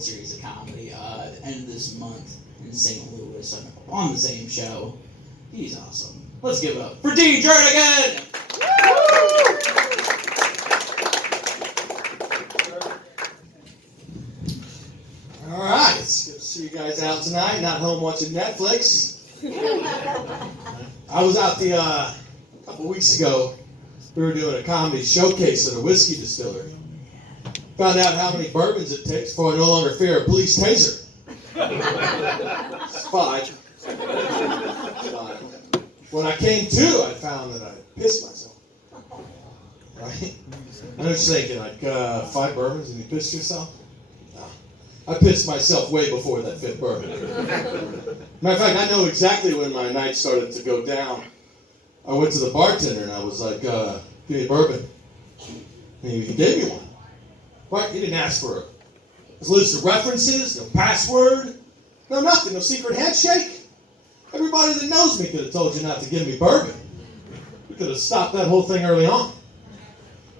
World Series of Comedy end of this month in St. Louis on the same show. He's awesome. Let's give it up for Dean Jernigan! All right, it's good to see you guys out tonight, not home watching Netflix. I was out a couple weeks ago. We were doing a comedy showcase at a whiskey distillery. Found out how many bourbons it takes before I no longer fear a police taser. It's 5. When I came to, I found that I pissed myself. Right? I know what you're thinking, like 5 bourbons and you pissed yourself? No. I pissed myself way before that 5th bourbon. Matter of fact, I know exactly when my night started to go down. I went to the bartender and I was like, give me a bourbon. And he gave me one. Right? He didn't ask for his list of references, no password, no nothing, no secret handshake. Everybody that knows me could have told you not to give me bourbon. We could have stopped that whole thing early on.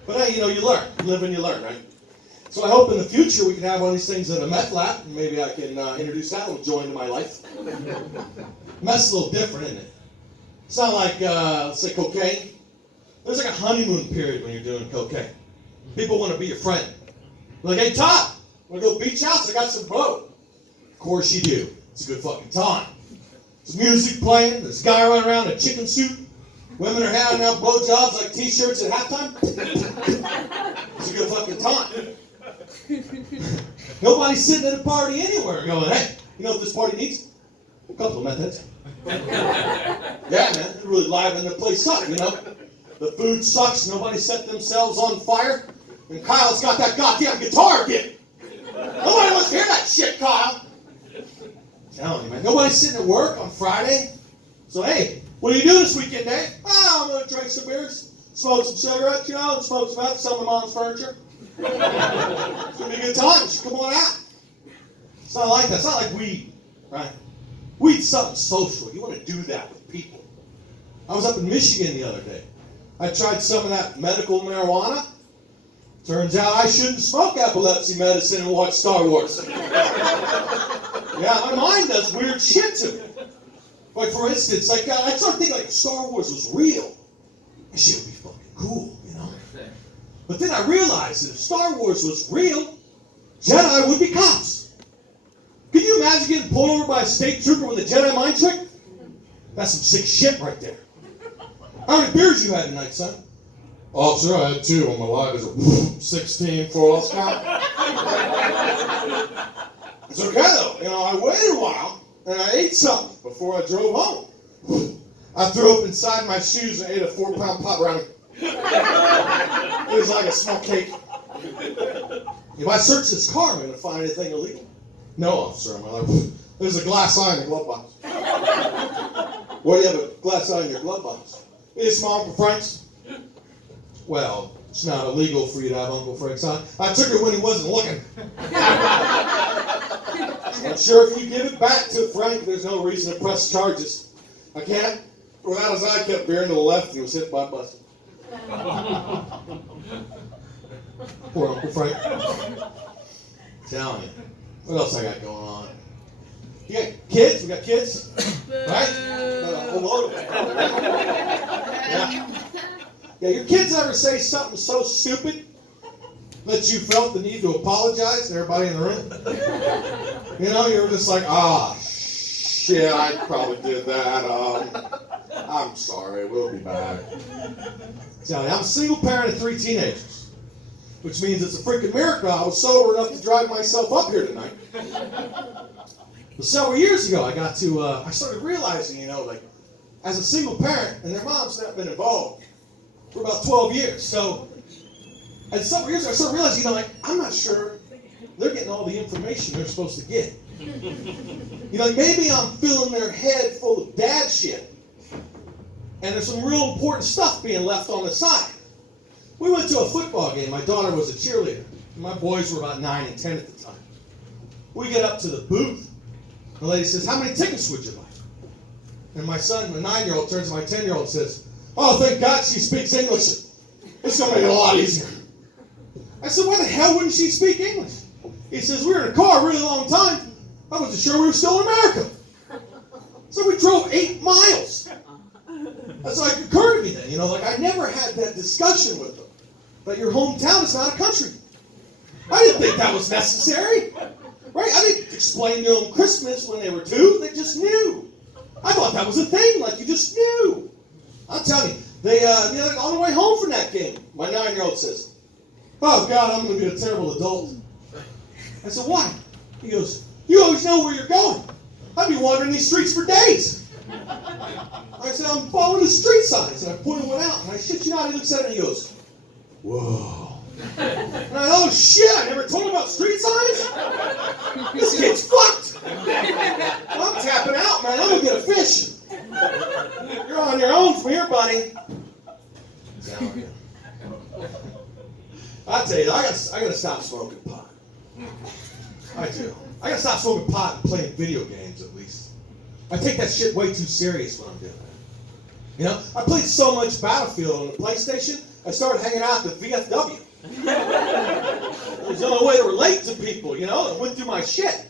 But hey, you learn. You live and you learn, right? So I hope in the future we can have one of these things at a meth lab, and maybe I can introduce that little joint to my life. Meth's a little different, isn't it? It's not like, let's say, cocaine. There's like a honeymoon period when you're doing cocaine. People want to be your friend. They're like, hey, Todd, want to go beach house? I got some boat. Of course you do. It's a good fucking time. There's music playing. There's a guy running around in a chicken suit. Women are handing out blowjobs like t-shirts at halftime. It's a good fucking time. Nobody's sitting at a party anywhere going, hey, you know what this party needs? A couple of meth heads. Yeah, man, they really liven the place up, The food sucks. Nobody set themselves on fire. And Kyle's got that goddamn guitar again. Nobody wants to hear that shit, Kyle. I'm telling you, man. Nobody's sitting at work on Friday. So, hey, what are you doing this weekend, Dave? I'm going to drink some beers, smoke some cigarettes, and smoke some meth, sell my mom's furniture. It's going to be a good time. You should come on out. It's not like that. It's not like weed, right? Weed's something social. You want to do that with people. I was up in Michigan the other day. I tried some of that medical marijuana. Turns out I shouldn't smoke epilepsy medicine and watch Star Wars. Yeah, my mind does weird shit to me. Like, for instance, I started thinking, like, if Star Wars was real, that shit would be fucking cool, But then I realized that if Star Wars was real, Jedi would be cops. Can you imagine getting pulled over by a state trooper with a Jedi mind trick? That's some sick shit right there. How many beers you had tonight, son? Officer, I had 2 on my live. Is it 16 for us now? It's okay though. I waited a while and I ate something before I drove home. I threw up inside my shoes and ate a 4-pound pop brownie. It was like a small cake. If I search this car, I'm going to find anything illegal. No, officer. I'm like, there's a glass eye in the glove box. Why do you have a glass eye in your glove box? It's my Uncle Frank's. Well, it's not illegal for you to have Uncle Frank's eye. I took it when he wasn't looking. I'm sure if you give it back to Frank, there's no reason to press charges. I can't. Without his eye kept veering to the left, and he was hit by a bus. Poor Uncle Frank. Telling you. What else I got going on? You got kids? We got kids? Right? Hello. Yeah. Yeah, your kids ever say something so stupid that you felt the need to apologize to everybody in the room? You were just like, shit, I probably did that. I'm sorry, we'll be back. Tell you, I'm a single parent of 3 teenagers, which means it's a freaking miracle I was sober enough to drive myself up here tonight. But several years ago, I started realizing, as a single parent, and their mom's not been involved for about 12 years. So, and several years ago, I started realizing, I'm not sure they're getting all the information they're supposed to get. Maybe I'm filling their head full of dad shit. And there's some real important stuff being left on the side. We went to a football game. My daughter was a cheerleader. My boys were about 9 and 10 at the time. We get up to the booth. The lady says, how many tickets would you like? And my son, my 9-year-old, turns to my 10-year-old and says, oh, thank God she speaks English. It's going to make it a lot easier. I said, why the hell wouldn't she speak English? He says, we were in a car a really long time. I wasn't sure we were still in America. So we drove 8 miles. That's like it occurred to me then, like I never had that discussion with them. That your hometown is not a country. I didn't think that was necessary. Right? I didn't explain to them Christmas when they were 2. They just knew. I thought that was a thing, like you just knew. I'm telling you, they on the way home from that game, my 9-year-old says, oh God, I'm going to be a terrible adult. I said, why? He goes, you always know where you're going. I'd be wandering these streets for days. I said, I'm following the street signs. And I pointed one out, and I shit you not, he looks at it and he goes, whoa. And I, oh shit, I never told him about street signs? This kid's fucked. I'm tapping out, man. I'm going to get a fish. You're on your own from here, buddy. I tell you, I gotta stop smoking pot. I do. I gotta stop smoking pot and playing video games at least. I take that shit way too serious when I'm doing it. I played so much Battlefield on the PlayStation, I started hanging out at the VFW. It was the only way to relate to people, and went through my shit.